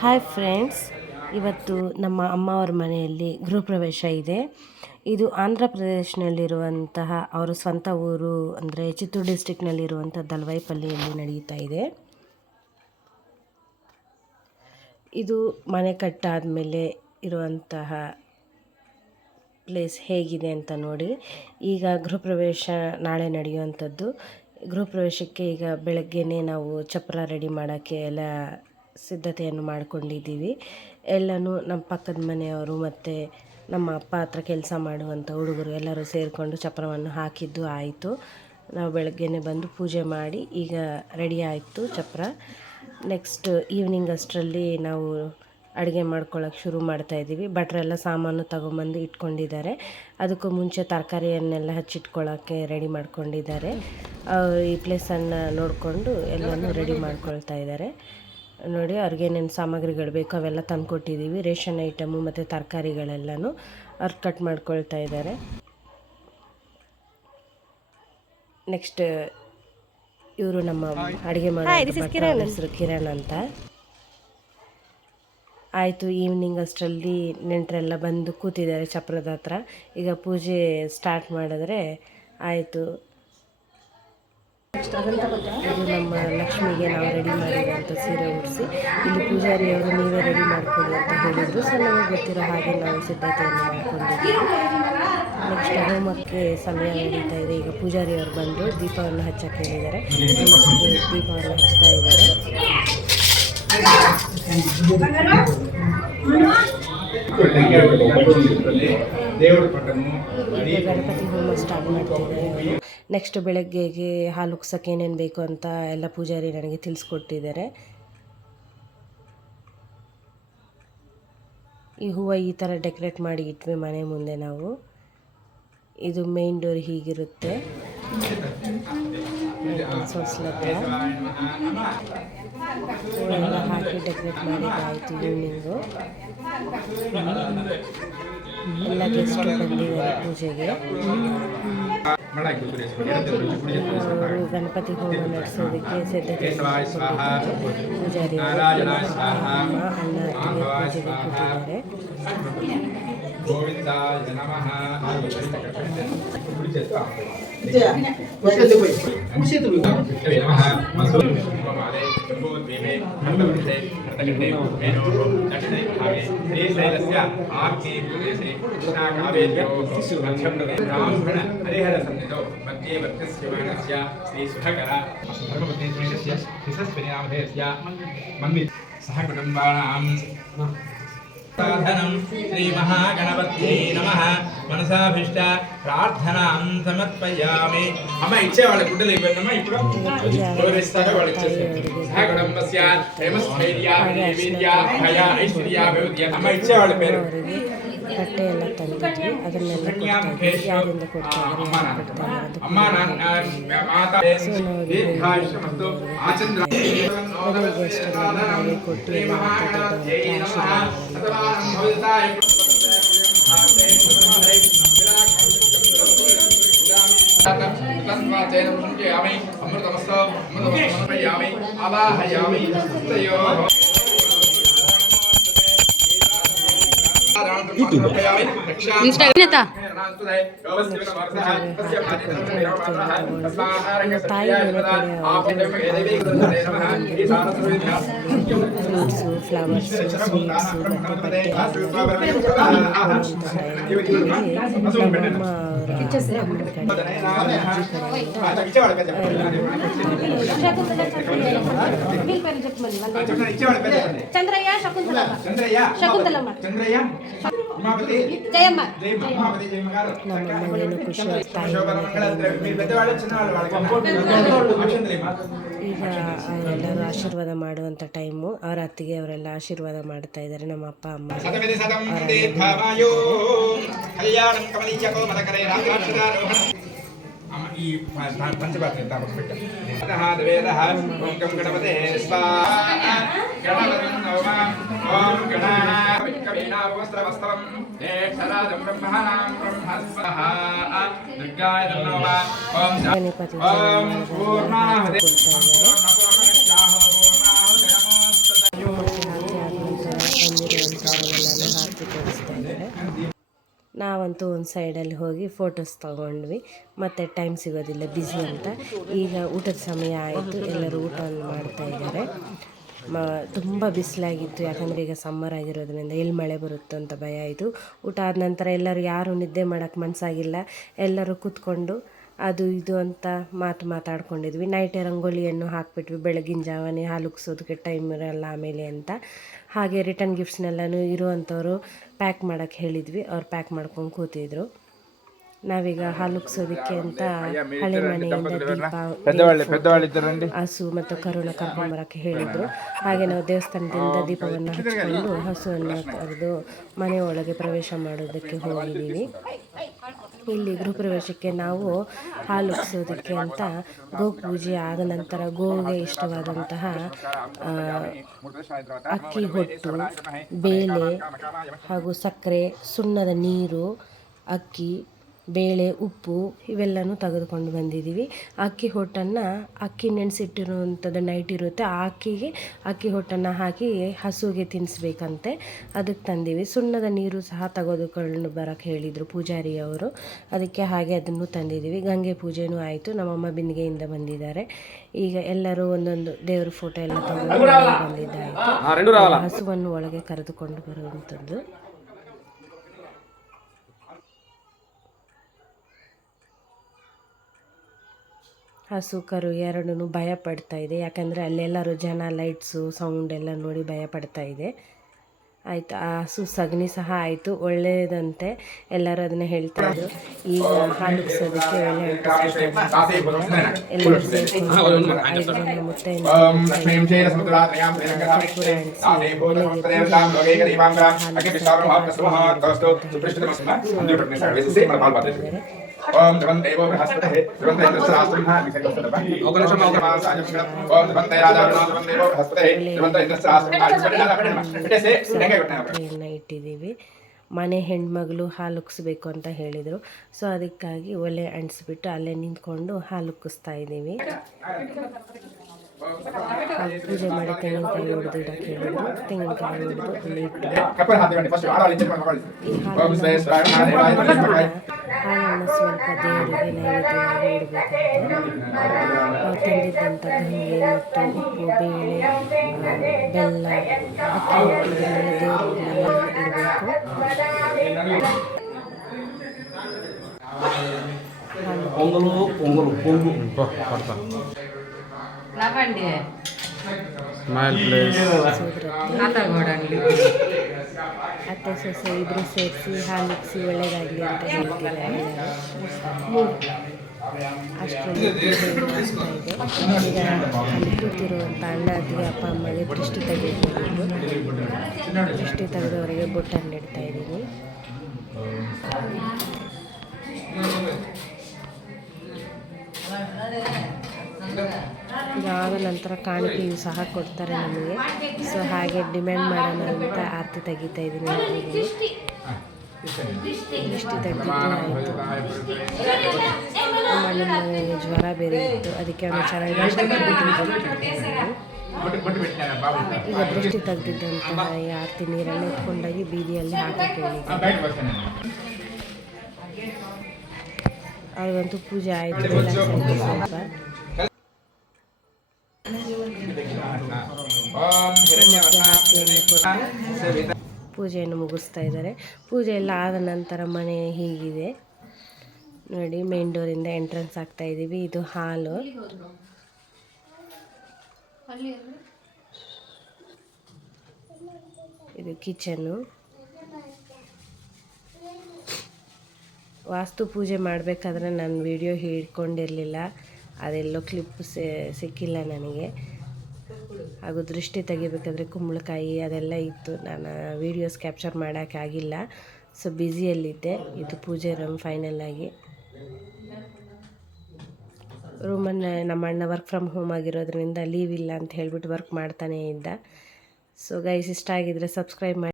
Hi friends, ಇವತ್ತು ನಮ್ಮ ಅಮ್ಮ ಅವ್ರ ಮನೆಯಲ್ಲಿ ಗೃಹಪ್ರವೇಶ ಇದೆ. ಇದು ಆಂಧ್ರ ಪ್ರದೇಶನಲ್ಲಿರುವಂತಹ ಅವರ ಸ್ವಂತ ಊರು, ಅಂದರೆ ಚಿತ್ತೂರು ಡಿಸ್ಟಿಕ್ನಲ್ಲಿರುವಂಥ ದಲ್ವಾಯಿಪಲ್ಲಿಯಲ್ಲಿ ನಡೆಯುತ್ತಾ ಇದೆ. ಇದು ಮನೆ ಕಟ್ಟಾದಮೇಲೆ ಇರುವಂತಹ ಪ್ಲೇಸ್ ಹೇಗಿದೆ ಅಂತ ನೋಡಿ. ಈಗ ಗೃಹಪ್ರವೇಶ ನಾಳೆ ನಡೆಯುವಂಥದ್ದು. ಗೃಹಪ್ರವೇಶಕ್ಕೆ ಈಗ ಬೆಳಗ್ಗೆನೇ ನಾವು ಚಪ್ಪರ ರೆಡಿ ಮಾಡೋಕ್ಕೆ ಎಲ್ಲ ಸಿದ್ಧತೆಯನ್ನು ಮಾಡ್ಕೊಂಡಿದ್ದೀವಿ. ಎಲ್ಲನೂ ನಮ್ಮ ಪಕ್ಕದ ಮನೆಯವರು ಮತ್ತು ನಮ್ಮ ಅಪ್ಪ ಹತ್ರ ಕೆಲಸ ಮಾಡುವಂಥ ಹುಡುಗರು ಎಲ್ಲರೂ ಸೇರಿಕೊಂಡು ಚಪ್ಪರವನ್ನು ಹಾಕಿದ್ದು ಆಯಿತು. ನಾವು ಬೆಳಗ್ಗೆನೇ ಬಂದು ಪೂಜೆ ಮಾಡಿ ಈಗ ರೆಡಿ ಆಯಿತು ಚಪ್ಪರ. ನೆಕ್ಸ್ಟ್ ಈವ್ನಿಂಗ್ ಅಷ್ಟರಲ್ಲಿ ನಾವು ಅಡುಗೆ ಮಾಡ್ಕೊಳ್ಳೋಕೆ ಶುರು ಮಾಡ್ತಾಯಿದ್ದೀವಿ. ಭಟ್ರೆಲ್ಲ ಸಾಮಾನು ತಗೊಂಬಂದು ಇಟ್ಕೊಂಡಿದ್ದಾರೆ. ಅದಕ್ಕೂ ಮುಂಚೆ ತರಕಾರಿಯನ್ನೆಲ್ಲ ಹಚ್ಚಿಟ್ಕೊಳ್ಳೋಕ್ಕೆ ರೆಡಿ ಮಾಡ್ಕೊಂಡಿದ್ದಾರೆ. ಈ ಪ್ಲೇಸನ್ನು ನೋಡಿಕೊಂಡು ಎಲ್ಲನೂ ರೆಡಿ ಮಾಡ್ಕೊಳ್ತಾ ಇದ್ದಾರೆ. ನೋಡಿ, ಅವ್ರಿಗೇನೇನು ಸಾಮಗ್ರಿಗಳು ಬೇಕು ಅವೆಲ್ಲ ತಂದುಕೊಟ್ಟಿದ್ದೀವಿ. ರೇಷನ್ ಐಟಮು ಮತ್ತು ತರಕಾರಿಗಳೆಲ್ಲನೂ ಅವ್ರು ಕಟ್ ಮಾಡ್ಕೊಳ್ತಾ ಇದ್ದಾರೆ. ನೆಕ್ಸ್ಟ್ ಇವರು ನಮ್ಮ ಅಡುಗೆ ಮಾಡೋ ಹೆಸರು ಕಿರಣ್ ಅಂತ. ಆಯಿತು, ಈವ್ನಿಂಗ್ ಅಷ್ಟರಲ್ಲಿ ನೆಂಟರೆಲ್ಲ ಬಂದು ಕೂತಿದ್ದಾರೆ ಚಪ್ರದ ಹತ್ರ. ಈಗ ಪೂಜೆ ಸ್ಟಾರ್ಟ್ ಮಾಡಿದ್ರೆ ಆಯಿತು. ಇದು ನಮ್ಮ ಲಕ್ಷ್ಮಿಗೆ ನಾವು ರೆಡಿ ಮಾಡಿರೋಂಥ ಸೀರೆ ಉಡಿಸಿ ಇಲ್ಲಿ ಪೂಜಾರಿಯವರು ನೀವೇ ರೆಡಿ ಮಾಡ್ಕೊಳ್ಳಿ ಅಂತ ಹೇಳಿದ್ರು. ಸೊ ನಮಗೆ ಗೊತ್ತಿರೋ ಹಾಗೆ ನಾವು ಸಿದ್ಧತೆಯನ್ನು ಮಾಡ್ಕೊಂಡಿದ್ದೀವಿ. ನೆಕ್ಸ್ಟ್ ಹೋಮಕ್ಕೆ ಸಮಯ ನಡೀತಾ ಇದೆ. ಈಗ ಪೂಜಾರಿಯವರು ಬಂದು ದೀಪವನ್ನು ಹಚ್ಚಕ್ಕೆ ಹೇಳಿದ್ದಾರೆ. ದೀಪವನ್ನು ಹಚ್ತಾ ಇದ್ದಾರೆ. ಗಣಪತಿ ಹೋಮ ಸ್ಟಾರ್ಟ್ ಮಾಡ್ತಿದ್ದಾರೆ. ನೆಕ್ಸ್ಟ್ ಬೆಳಗ್ಗೆಗೆ ಹಾಲು ಉಕ್ಸಕ್ಕೆ ಏನೇನು ಬೇಕು ಅಂತ ಎಲ್ಲ ಪೂಜಾರಿ ನನಗೆ ತಿಳಿಸ್ಕೊಟ್ಟಿದ್ದಾರೆ. ಈ ಹೂವು ಈ ಥರ ಡೆಕೋರೇಟ್ ಮಾಡಿ ಇಟ್ವಿ ಮನೆ ಮುಂದೆ ನಾವು. ಇದು ಮೇನ್ ಡೋರ್ ಹೀಗಿರುತ್ತೆ. ಹೂವೆಲ್ಲ ಹಾಕಿ ಡೆಕೋರೇಟ್ ಮಾಡಿದ್ದಾಯಿತು. ಈವ್ನಿಂಗು ಎಲ್ಲ ಗೆಸ್ಟ್ ಬಂದಿದ್ದಾರೆ ಪೂಜೆಗೆ. ಅವರು ಗಣಪತಿ ಹೋಮ ನಡೆಸೋದಕ್ಕೆ ಸಿದ್ಧತೆ ಪೂಜಾರಿ ಅಣ್ಣ ಪೂಜೆಗೆ ಕೂತಿದ್ದಾರೆ. सह कुटुंबानां साधनं श्री महागणपत्यै नमः मनसाभिष्ट प्रार्थनां समर्पयामि. अम्म इच्छे वाले गुड्डले इव्वन्नम्म इप्पुडु गौरविस्तार वाले इच्छेसे सह कुटुंबस्य प्रेमस्थैर्य वीर्य भय ऐश्वर्य अभिवृद्धि. अम्म इच्छे वाले पेरु ಬಟ್ಟೆ ಎಲ್ಲ ತಂದಿದ್ವಿ. ಅದನ್ನೆಲ್ಲ ಯಾರಿಂದ ಕೊಡ್ತಾ ಇನ್ಸ್ಟಾಗ್ರಾಮ್ ತಾಯಿ ಫ್ರೂಟ್ಸು, ಫ್ಲವರ್ಸು, ಸ್ವೀಟ್ಸು ಮತ್ತು ಬಟ್ಟೆ ಚಂದ್ರಯ್ಯ ಶಕುಂತಲಮ್ಮ ನಮ್ಮನೇನು ಖುಷಿ ಆಗ್ತಾ ಈಗ ಎಲ್ಲರೂ ಆಶೀರ್ವಾದ ಮಾಡುವಂಥ ಟೈಮು. ಅವರ ಅತ್ತಿಗೆ ಅವರೆಲ್ಲ ಆಶೀರ್ವಾದ ಮಾಡ್ತಾ ಇದ್ದಾರೆ. ನಮ್ಮ ಅಪ್ಪ ಅಮ್ಮ ಈ ಪಂಚಪಾತ್ರೆ ತಾಪಸ್ಬಿಟ್ಟು ವೇದಃ ಓಂ ಗಂ ಗಣಪತೆ ಸ್ವಾಹಾ ಗಣಪತಿಂ ನಮಃ ಓಂ ಗಣಾವಸ್ತ್ರವಸ್ತವಂ ನೇಕ್ಷರಾಜಂ ಬ್ರಹ್ಮಣಾಂ ಬ್ರಹ್ಮಸ್ವಹ ದುರ್ಗಾಯ ನಮಃ ಓಂ ಗಣಪತಿ ಪೂರ್ಣಾಹುತಿ ಇದ್ದಾರೆ. ನಾವಂತೂ ಒಂದು ಸೈಡಲ್ಲಿ ಹೋಗಿ ಫೋಟೋಸ್ ತೊಗೊಂಡ್ವಿ, ಮತ್ತು ಟೈಮ್ ಸಿಗೋದಿಲ್ಲ ಬ್ಯುಸಿ ಅಂತ. ಈಗ ಊಟದ ಸಮಯ ಆಯಿತು, ಎಲ್ಲರೂ ಊಟವನ್ನು ಮಾಡ್ತಾಯಿದ್ದಾರೆ. ತುಂಬ ಬಿಸಿಲಾಗಿತ್ತು, ಯಾಕಂದರೆ ಈಗ ಸಮ್ಮರ್ ಆಗಿರೋದ್ರಿಂದ ಎಲ್ಲಿ ಮಳೆ ಬರುತ್ತೋ ಅಂತ ಭಯ ಆಯಿತು. ಊಟ ಆದ ನಂತರ ಎಲ್ಲರೂ ಯಾರೂ ನಿದ್ದೆ ಮಾಡೋಕ್ಕೆ ಮನಸ್ಸಾಗಿಲ್ಲ, ಎಲ್ಲರೂ ಕೂತ್ಕೊಂಡು ಅದು ಇದು ಅಂತ ಮಾತಾಡ್ಕೊಂಡಿದ್ವಿ. ನೈಟೇ ರಂಗೋಲಿಯನ್ನು ಹಾಕಿಬಿಟ್ವಿ, ಬೆಳಗಿನ ಜಾವನೇ ಹಾಲು ಉಗ್ಸೋದಕ್ಕೆ ಟೈಮ್ ಇರೋಲ್ಲ ಆಮೇಲೆ ಅಂತ. ಹಾಗೆ ರಿಟರ್ನ್ ಗಿಫ್ಟ್ಸ್ನೆಲ್ಲನೂ ಇರುವಂಥವ್ರು ಪ್ಯಾಕ್ ಮಾಡೋಕ್ಕೆ ಹೇಳಿದ್ವಿ, ಅವ್ರು ಪ್ಯಾಕ್ ಮಾಡ್ಕೊಂಡು ಕೂತಿದ್ರು. ನಾವೀಗ ಹಾಲು ಉಗ್ಸೋದಕ್ಕೆ ಅಂತ ಹಳೆ ಮನೆಯಿಂದ ಹಸು ಮತ್ತು ಕರುಣ ಕರ್ಕೊಂಬರೋಕ್ಕೆ ಹೇಳಿದರು. ಹಾಗೆ ನಾವು ದೇವಸ್ಥಾನದಿಂದ ದೀಪವನ್ನು ಹಚ್ಕೊಂಡು ಹಸುವನ್ನು ಕರೆದು ಮನೆ ಒಳಗೆ ಪ್ರವೇಶ ಮಾಡೋದಕ್ಕೆ ಹೋಗಿದ್ದೀವಿ. ಇಲ್ಲಿ ಗೃಹಪ್ರವೇಶಕ್ಕೆ ನಾವು ಹಾಲು ಉಗ್ಸೋದಕ್ಕೆ ಅಂತ ಗೋಪೂಜೆ ಆದ ನಂತರ ಗೋವಿಗೆ ಇಷ್ಟವಾದಂತಹ ಅಕ್ಕಿ ಹೊಟ್ಟು, ಬೇಳೆ ಹಾಗೂ ಸಕ್ಕರೆ, ಸುಣ್ಣದ ನೀರು, ಅಕ್ಕಿ, ಬೇಳೆ, ಉಪ್ಪು ಇವೆಲ್ಲನೂ ತೆಗೆದುಕೊಂಡು ಬಂದಿದ್ದೀವಿ. ಅಕ್ಕಿ ಹೊಟ್ಟನ್ನು ಅಕ್ಕಿ ನೆನೆಸಿಟ್ಟಿರುವಂಥದ್ದು ನೈಟ್ ಇರುತ್ತೆ, ಆ ಅಕ್ಕಿ ಹೊಟ್ಟನ್ನು ಹಾಕಿ ಹಸುವಿಗೆ ತಿನ್ನಿಸ್ಬೇಕಂತೆ, ಅದಕ್ಕೆ ತಂದೀವಿ. ಸುಣ್ಣದ ನೀರು ಸಹ ತೆಗೆದುಕೊಂಡು ಬರೋಕ್ಕೆ ಹೇಳಿದರು ಪೂಜಾರಿಯವರು, ಅದಕ್ಕೆ ಹಾಗೆ ಅದನ್ನು ತಂದಿದ್ದೀವಿ. ಗಂಗೆ ಪೂಜೆನೂ ಆಯಿತು, ನಮ್ಮಮ್ಮ ಬಿಂದಿಗೆಯಿಂದ ಬಂದಿದ್ದಾರೆ. ಈಗ ಎಲ್ಲರೂ ಒಂದೊಂದು ದೇವ್ರ ಫೋಟೋ ಎಲ್ಲ ತಗೊಂಡು ಬಂದಿದ್ದಾಯಿತು. ಹಸುವನ್ನು ಒಳಗೆ ಕರೆದುಕೊಂಡು ಬರುವಂಥದ್ದು. ಹಸು ಕರು ಎರಡೂ ಭಯ ಪಡ್ತಾ ಇದೆ, ಯಾಕಂದರೆ ಅಲ್ಲೆಲ್ಲರೂ ಜನ, ಲೈಟ್ಸು, ಸೌಂಡ್ ಎಲ್ಲ ನೋಡಿ ಭಯ ಪಡ್ತಾ ಇದೆ. ಆಯಿತು, ಆ ಹಸು ಸಗಣಿ ಸಹ ಆಯಿತು, ಒಳ್ಳೆಯದಂತೆ ಎಲ್ಲರೂ ಅದನ್ನು ಹೇಳ್ತಾ ಇದ್ರು. ಈಗ ಹಾಲು ಉಗ್ಸೋದಕ್ಕೆ ಒಳ್ಳೆ ಎಲ್ಲರೂ ಸೇರಿಕೊಂಡು 5 ಜನ ಮುತ್ತೈದೆ ಓಂ ಧ್ರುವಂತೇವೋ ಬೃಹಸ್ಪತಿಃ ಧ್ರುವಂತೇಂದ್ರ ಸಹಸ್ರನಾಮ ಓಂ ಧ್ರುವಂತೆ ರಾಜಾರ್ಣೋ ಧ್ರುವಂತೇವೋ ಬೃಹಸ್ಪತಿಃ ಧ್ರುವಂತೇಂದ್ರ ಸಹಸ್ರನಾಮ ಇಟ್ಟಿದ್ದೀವಿ. ಮನೆ ಹೆಣ್ಮಗಳು ಹಾಲು ಉಗ್ಸ್ಬೇಕು ಅಂತ ಹೇಳಿದರು, ಸೊ ಅದಕ್ಕಾಗಿ ಒಲೆ ಅಂಟಿಸ್ಬಿಟ್ಟು ಅಲ್ಲೇ ನಿಂತ್ಕೊಂಡು ಹಾಲು ಉಗ್ಗಿಸ್ತಾ ಇದ್ದೀವಿ. ಪೂಜೆ ಮಾಡಿ ತೆಂಗಿನಕಾಯಿ ಹೊಡೆದು ಇಡಕ್ಕೆ ಹೇಳಿದ್ರು, ತೆಂಗಿನಕಾಯಿ ಹೊಡೆದು ಅಲ್ಲಿ ಇಟ್ಟು ಹಾಲನ್ನು ಸ್ವಲ್ಪ ದೇವರಿಗೆ ನೈವೇದ್ಯವಾಗಿ ಇಡಬೇಕಂತೆ. ನಾವು ತಂದಿದ್ದಂಥ ಗಂಗೆ ಮತ್ತು ಉಪ್ಪು, ಬೇಳೆ, ಬೆಲ್ಲ, ಅಕ್ಕಿ ಇದನ್ನೆಲ್ಲ ದೇವರ ಮನೆಯಲ್ಲಿ ಇಡಬೇಕು. ಅತ್ತೆ ಸೊಸೆ ಇಬ್ಬರು ಸೇರಿಸಿ ಹಾಲು ಉಗ್ಸಿ ಒಳ್ಳೆಯದಾಗಲಿ ಅಂತ ಹೇಳ್ತಿದ್ದಾರೆ. ಅಷ್ಟರಲ್ಲಿ ಆಗ್ತಾ ಇದೆ. ಈಗ ಅಲ್ಲಿ ಕೂತಿರುವಂಥ ಅಣ್ಣ ಅತ್ತಿಗೆ ಅಪ್ಪ ಅಮ್ಮಗೆ ದೃಷ್ಟಿ ತೆಗೆದುಕೊಂಡು ದೃಷ್ಟಿ ತೆಗೆದವರಿಗೆ ಬೊಟ್ಟನ್ನು ಇಡ್ತಾ ಇದ್ದೀನಿ. ಇದಾದ ನಂತರ ಕಾಣಿಕೆಯು ಸಹ ಕೊಡ್ತಾರೆ ನಮಗೆ, ಸೊ ಹಾಗೆ ಡಿಮ್ಯಾಂಡ್ ಮಾಡೋಣ ಅಂತ ಆರತಿ ತೆಗಿತಾ ಇದ್ದೀನಿ. ದೃಷ್ಟಿ ತೆಗೆದಿದ್ದು ಆಯಿತು. ಮನೆಗೆ ಜ್ವರ ಬೇರೆ ಇತ್ತು, ಅದಕ್ಕೆ ಅವನು ಚೆನ್ನಾಗಿ ಈಗ ದೃಷ್ಟಿ ತೆಗೆದಿದ್ದಂತಹ ಈ ಆರತಿ ನೀರನ್ನು ಎತ್ಕೊಂಡೋಗಿ ಬೀದಿಯಲ್ಲಿ ಹಾಕಕ್ಕೆ ಹೇಳಿದ್ದೆ. ಅವ್ರಿಗಂತೂ ಪೂಜೆ ಆಯಿತು, ಸ್ವಲ್ಪ ಪೂಜೆಯನ್ನು ಮುಗಿಸ್ತಾ ಇದ್ದಾರೆ. ಪೂಜೆ ಎಲ್ಲ ಆದ ನಂತರ ಮನೆ ಹೀಗಿದೆ ನೋಡಿ, ಮೇನ್ ಡೋರಿಂದ ಎಂಟ್ರೆನ್ಸ್ ಆಗ್ತಾ ಇದ್ದೀವಿ. ಇದು ಹಾಲು, ಇದು ಕಿಚನ್ನು. ವಾಸ್ತು ಪೂಜೆ ಮಾಡಬೇಕಾದ್ರೆ ನಾನು ವಿಡಿಯೋ ಹಿಡ್ಕೊಂಡಿರಲಿಲ್ಲ, ಅದೆಲ್ಲೋ ಕ್ಲಿಪ್ ಸಿಕ್ಕಿಲ್ಲ ನನಗೆ. ಹಾಗೂ ದೃಷ್ಟಿ ತೆಗಿಬೇಕಾದ್ರೆ ಕುಂಬಳಕಾಯಿ ಅದೆಲ್ಲ ಇತ್ತು, ನಾನು ವೀಡಿಯೋಸ್ ಕ್ಯಾಪ್ಚರ್ ಮಾಡೋಕ್ಕಾಗಿಲ್ಲ, ಸೊ ಬ್ಯುಸಿಯಲ್ಲಿದ್ದೆ. ಇದು ಪೂಜೆ ರೂಮ್ ಫೈನಲ್ ಆಗಿ. ರೂಮನ್ನು ನಮ್ಮ ಅಣ್ಣ ವರ್ಕ್ ಫ್ರಮ್ ಹೋಮ್ ಆಗಿರೋದ್ರಿಂದ ಲೀವ್ ಇಲ್ಲ ಅಂತ ಹೇಳಿಬಿಟ್ಟು ವರ್ಕ್ ಮಾಡ್ತಾನೇ ಇದ್ದ. ಸೊ ಗೈಸ್, ಇಷ್ಟ ಆಗಿದ್ರೆ ಸಬ್ಸ್ಕ್ರೈಬ್ ಮಾಡಿ.